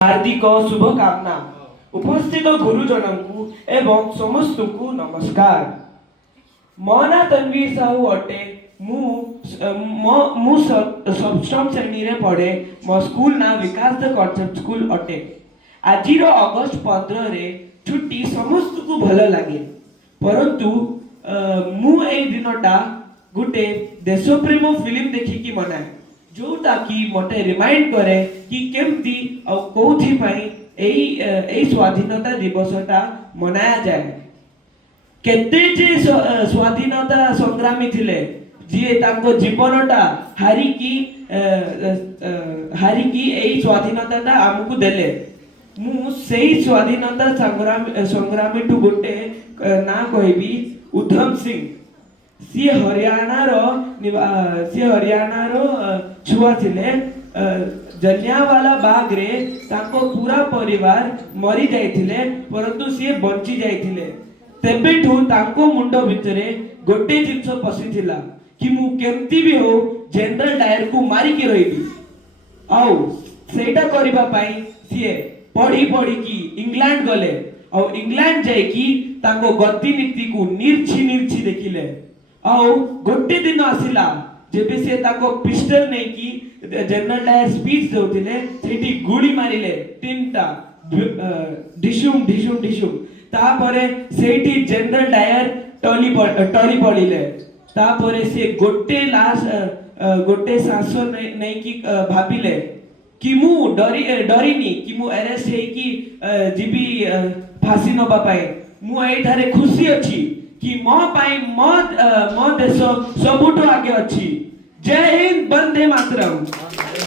हार्दिक शुभकामना उपस्थित गुरुजन को एवं समस्त को नमस्कार। मो ना तन्वीर साहू अटे। मु सप्तम श्रेणी रे पढ़े। मो स्कूल ना विकास द कॉन्सेप्ट स्कूल अटे। आज अगस्त 15 रे छुट्टी समस्त को भल लगे, परंतु मु ए दिनटा गुटे देशप्रेम फिल्म देखिकी मनाए, जोटा कि मते रिमाइंड करे कि केमती और कोथि पई एई स्वाधीनता दिवसटा मनाया जाए। केते जे स्वाधीनता संग्रामी थिले जे ताको जीवनटा हारिकी एई स्वाधीनताटा आमको देले। मु सेई स्वाधीनता संग्रामी टू गोटे ना कहबी उधम सिंह। सी हरियाणा रो छुआ थिले। जलियांवाला बाग रे ताको पूरा परिवार मरी जाइथिले, परंतु सी बंची जाइथिले। तेबेठू ताको मुंडो भितरे गोटे जिंस पसिथिला कि मु केमती भी हो जनरल डायर को मारी के रहिबी। आउ सेटा करिबा पई सी पढ़ी की इंग्लैंड गले और इंग्लैंड जाय कि ताको गति नीति को निर्छि देखिले। आउ गोटे दिन आसिला जेबे से ताको पिस्टल नहीं की जनरल डायर स्पीच देउथिले, सेठी गुली मारिले तीनटा ढिशुम तापरे सेठी जनरल डायर टली पड़िले। तापरे से गोटे सांस नहीं की भाबिले कि मु डरिनी कि मु अरेस्ट हे कि जीबी फांसी नबा पाए। मु एठारे खुशी अछि कि मो पाई मो देश सबुठो आगे अछि। जय हिंद, वंदे मातरम।